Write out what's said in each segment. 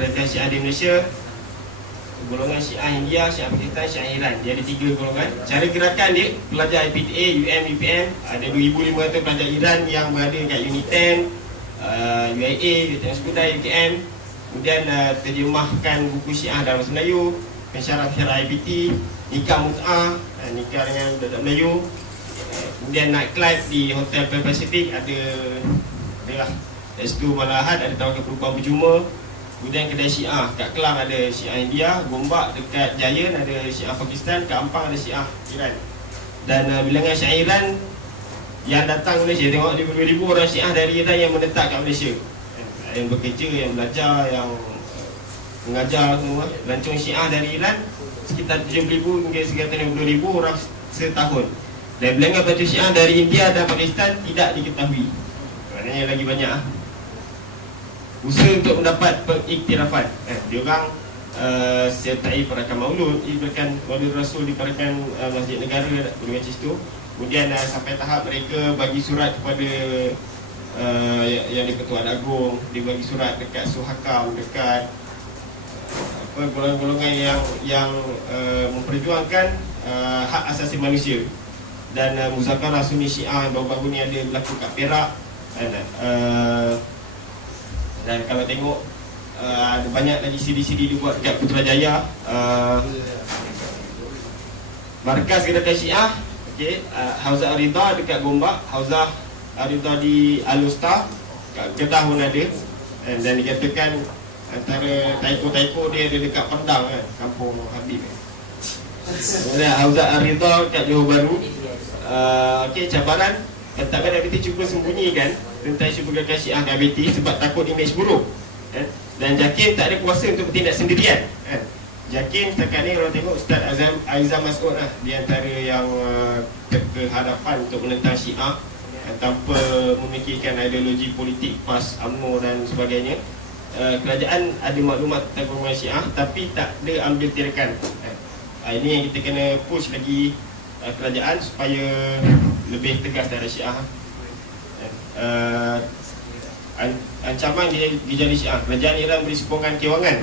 gerakan Syiah di Malaysia, golongan Syiah India, Syiah Pakistan, Syiah Iran. Dia ada 3 golongan. Cara gerakan dia, pelajar IPTA, UM, UPM, ada 2,500 pelajar Iran yang berada kat Uniten, UIA, UTM Sekudai, UKM. Kemudian terjemahkan buku Syiah dalam bahasa Melayu, pensyarah-pensyarah IPT, nikah mut'ah, nikah dengan budak Melayu. Kemudian night club di Hotel Pan Pacific ada lah. Lepas tu malam Ahad ada tawakkal perempuan berjumpa. Kemudian kedai Syiah kat Kelang ada Syiah India, Gombak dekat Giant ada Syiah Pakistan, kat Ampang ada Syiah Iran. Dan bilangan Syiah Iran yang datang Malaysia, tengok 2,000 orang Syiah dari Iran yang menetap kat Malaysia, yang bekerja, yang belajar, yang mengajar semua. Pelancong Syiah dari Iran sekitar 70,000 hingga 150,000 orang setahun. Dan bilangan pelancong Syiah dari India dan Pakistan tidak diketahui. Maknanya lagi banyak usaha untuk mendapat pengiktirafan. Diorang sertai perakan maulud, ibaratkan Maulid Rasul di perakan Masjid Negara dengan situ. Kemudian sampai tahap mereka bagi surat kepada yang di Ketua Agung, dia bagi surat dekat Suhakam, dekat golongan-golongan yang memperjuangkan hak asasi manusia. Dan muzakarah Sunni Syiah baru-baru ni ada berlaku kat Perak. Dan kalau tengok ada banyak lagi CD-CD dibuat dekat Putrajaya, markas gerakan Syiah, okey, Hauzah Ar-Ridha dekat Gombak, Hauzah Ar-Ridha di Al-Usta kat Kedah pun ada. Dan dikatakan antara taiko-taiko dia ada dekat Perdang kan, kampung Habib. Kemudian Hauzah Ar-Ridha kat Johor Bahru. Okey, cabaran Taliban IPT cuba sembunyikan tentang isu pergerakan Syiah dan IPT sebab takut imej buruk. Dan JAKIM tak ada kuasa untuk bertindak sendirian. JAKIM setakat ni orang tengok Ustaz Aizam Mas'ud lah, di antara yang berhadapan untuk menentang Syiah tanpa memikirkan ideologi politik PAS, UMNO dan sebagainya. Kerajaan ada maklumat tentang golongan Syiah tapi tak ada ambil tindakan. Ini yang kita kena push lagi kerajaan supaya lebih tegas terhadap Syiah. Ancaman dijadi Syiah, kerajaan Iran beri sokongan kewangan.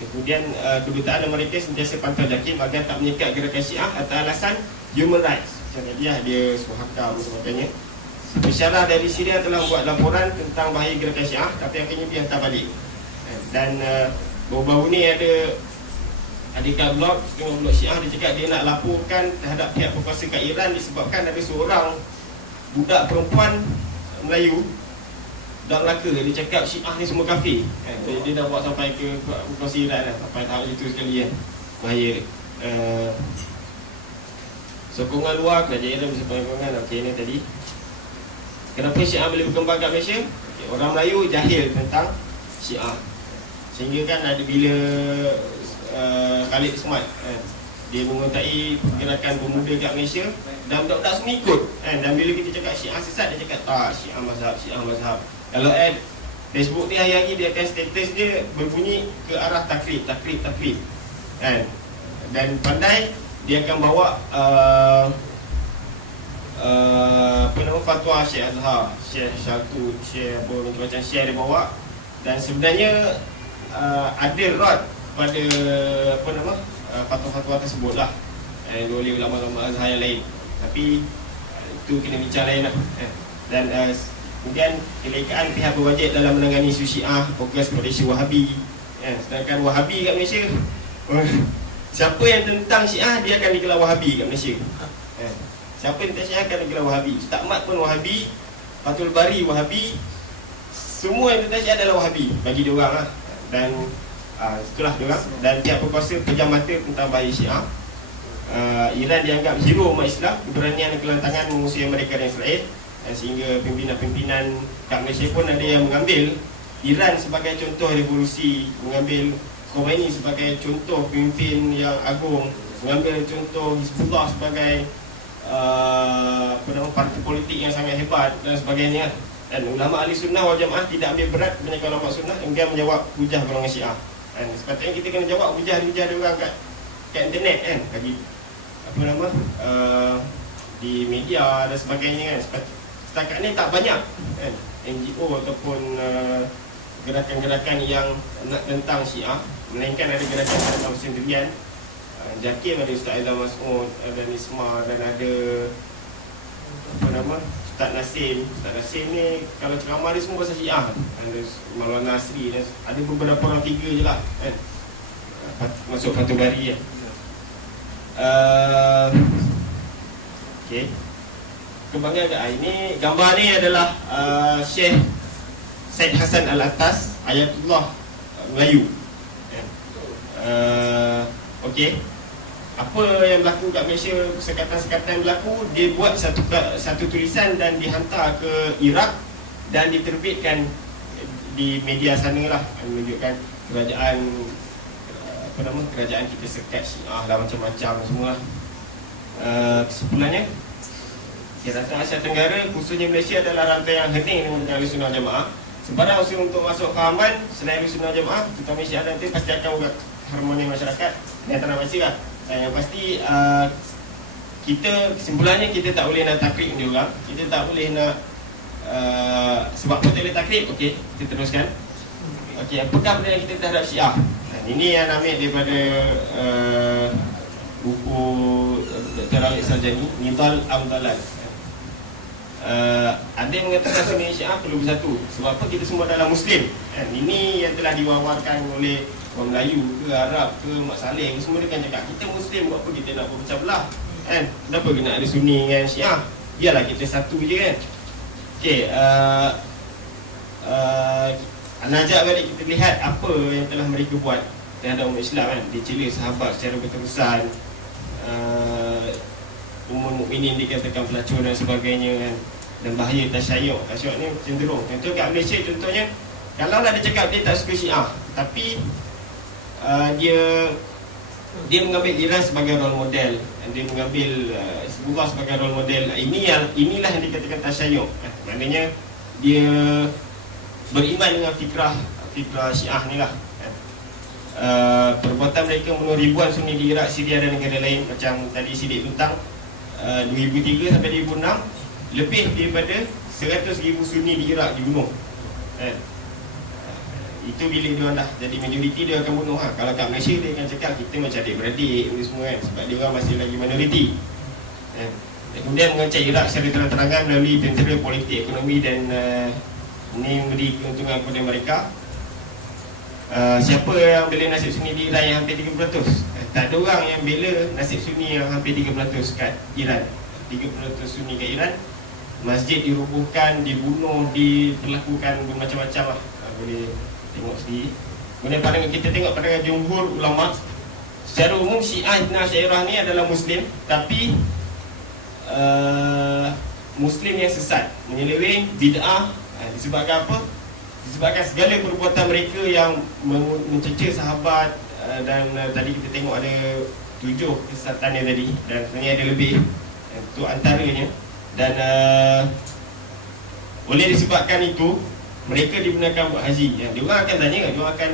Kemudian kedutaan Amerika sentiasa pantau JAKIM agar tak menyekat gerakan Syiah atas alasan human rights. Macam dia Suhakam dan sebagainya. Pensyarah dari Syria telah membuat laporan tentang bahaya gerakan Syiah tapi akhirnya dihantar balik. Dan baru-baru ni ada kat blog Syiah, dia cakap dia nak laporkan terhadap pihak berkuasa kat Iran disebabkan ada seorang budak perempuan Melayu dah Melaka. Dia cakap Syiah ni semua kafir. Dia dah buat sampai ke berkuasa Iran lah, sampai tahap itu sekali kan. Bahaya. Sokongan luar, kerajaan Iran bisa sokongan. Okey, ni tadi kenapa Syiah boleh berkembang kat Malaysia? Orang Melayu jahil tentang Syiah, sehingga kan ada bila Khalid Ismail dia mengontai gerakan pemuda kat Malaysia dan budak-budak semua ikut. Dan bila kita cakap Syiah sesat, dia cakap tak, Syiah mazhab, Syiah mazhab. Kalau Facebook ni hari-hari dia akan status dia berbunyi ke arah takrib. Dan pandai dia akan bawa fatwa Syekh Azhar, Syekh Syaltu, Syekh macam-macam Syekh dia bawa. Dan sebenarnya ada rod pada fatwa-fatwa tersebut lah oleh ulama-ulama Azhar yang lain. Tapi itu kena bincang lain lah. Dan kemudian kelekaan pihak berwajib dalam menangani isu Syiah fokus kepada isu Wahabi. Sedangkan Wahabi kat Malaysia, siapa yang tentang Syiah dia akan digelar Wahabi kat Malaysia. Siapa yang tentang Syiah akan digelar Wahabi. Ustaz Mat pun Wahabi, Fathul Bari Wahabi, semua yang tentang Syiah adalah Wahabi bagi dia orang lah. Dan itulah dia orang. Dan pihak berkuasa pejam mata tentang bahaya Syiah. Iran dianggap hero umat Islam, keberanian dan kelantangan mengusir Amerika dan Israel. Sehingga pimpinan-pimpinan kat Malaysia pun ada yang mengambil Iran sebagai contoh revolusi, mengambil Khomeini sebagai contoh pemimpin yang agung, mengambil contoh Hizbullah sebagai parti politik yang sangat hebat dan sebagainya. Dan ulama ahli sunnah wal jamaah tidak ambil berat kebanyakan ulama sunnah hingga menjawab hujah golongan Syiah. Sepatutnya kita kena jawab hujah dia orang kat internet kan, bagi di media dan sebagainya kan. Setakat ni tak banyak kan NGO ataupun gerakan-gerakan yang nak tentang Syiah, melainkan ada gerakan-gerakan sendirian. Jakim ada Ustaz Aizal Mas'ud, ada Nisma, dan ada apa nama, Ustaz Nasim. Ustaz Nasim ni kalau ceramah dia semua pasal Syiah. Ada Maulana Nasri, ada beberapa orang tiga je lah kan, masuk Fathul Bari kan. Okay. Kembangkan ini gambar ni adalah Syekh Said Hasan Al-Attas, Ayatullah Melayu. Okey. Apa yang berlaku kat Malaysia, sekatan-sekatan berlaku, dia buat satu tulisan dan dihantar ke Iraq dan diterbitkan di media sana lah, menunjukkan kerajaan kerajaan kita sekat Syiah lah, macam-macam semua. Kesimpulannya, Rantaian Asia Tenggara khususnya Malaysia adalah rantaian yang hening dengan Ahlussunnah Jamaah. Sebarang usaha untuk masuk fahaman selain Ahlussunnah Jamaah, terutama Syiah, nanti pasti akan buat harmoni masyarakat. Yang tak nak baca lah. Yang pasti kesimpulannya kita tak boleh nak takrib dia orang. Kita tak boleh nak sebab apa tak boleh takrib? Okey, kita teruskan. Okey, apakah benda yang kita terhadap Syiah? Ini yang ambil daripada buku Dr. Alik Sarjani, Nidal Amdalan. Ada yang mengatakan Sunni Syiah perlu bersatu. Sebab apa? Kita semua adalah Muslim kan? Ini yang telah diwawarkan oleh orang Melayu ke Arab ke Mak Saleh, semua dia kan cakap kita Muslim, buat apa kita nak berpecah belah kan? Kenapa kena ada Sunni dengan Syiah? Biarlah kita satu je kan. Okey, najak balik kita lihat apa yang telah mereka buat terhadap umat Islam kan. Dia cela sahabat secara berterusan, Ummul Mukminin dikatakan pelacur dan sebagainya kan. Dan bahaya tasyayuk. Tasyayuk ni cenderung. Contoh kat Malaysia contohnya, kalau lah dia cakap dia tak suka Syiah, tapi dia mengambil Iran sebagai role model, dia mengambil Hizbullah sebagai role model. Inilah yang dikatakan tasyayuk. Maknanya dia beriman dengan fikrah Syiah ni lah. Perbuatan mereka membunuh ribuan Sunni di Iraq, Syria dan negara lain. Macam tadi Sidik Tuntang, 2003 sampai 2006 lebih daripada 100,000 Sunni di Iraq dibunuh. Itu bila dia dah jadi majoriti, dia akan bunuh. Kalau kat Malaysia dia akan cakap kita macam adik-beradik ni semua kan, sebab dia orang masih lagi minoriti. Kemudian mengancam Iraq secara terang-terangan melalui tentera, politik, ekonomi dan ini memberi keuntungan kepada mereka. Siapa yang bela nasib Sunni di Iran yang hampir 30%? Tak ada orang yang bela nasib Sunni yang hampir 30% kat Iran. 30% Sunni kat Iran. Masjid dirubuhkan, dibunuh, diperlakukan bermacam-macam lah. Boleh tengok sendiri. Kemudian kita tengok pandangan jumhur ulama. Secara umum Syiah Ithna Asyairah ni adalah Muslim, tapi Muslim yang sesat, menyeleweng, bid'ah. Disebabkan apa? Disebabkan segala perbuatan mereka yang mencecah sahabat, dan tadi kita tengok ada 7 kesesatan yang tadi, dan sebenarnya ada lebih. Itu antaranya. Dan oleh disebabkan itu, mereka dibenarkan buat haji. Dia orang akan tanya, dia orang akan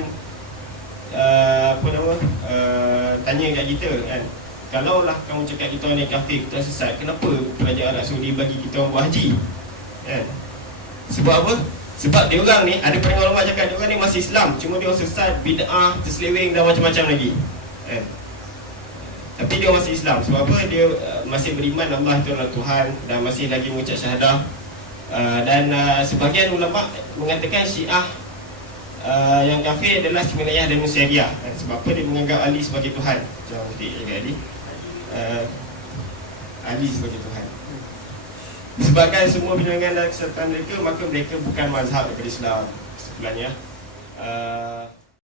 tanya kat kita kan, kalaulah kamu cakap kita orang ni kafir, kita sesat, kenapa kerajaan Arab Saudi bagi kita orang buat haji kan? Sebab apa? Sebab dia orang ni, ada pendengar ulama cakap dia orang ni masih Islam, cuma dia orang sesat, bid'ah, terseleweng dan macam-macam lagi kan? Tapi dia masih Islam. Sebab apa? Dia masih beriman Allah itu adalah Tuhan dan masih lagi mengucap syahadah. Dan sebahagian ulama mengatakan Syiah yang kafir adalah Syiah dan Nusairiyah. Sebab apa? Dia menganggap Ali sebagai Tuhan. Macam Ali sebagai Tuhan. Disebabkan semua bilangan dan kesatuan mereka, maka mereka bukan mazhab daripada Islam sebenarnya.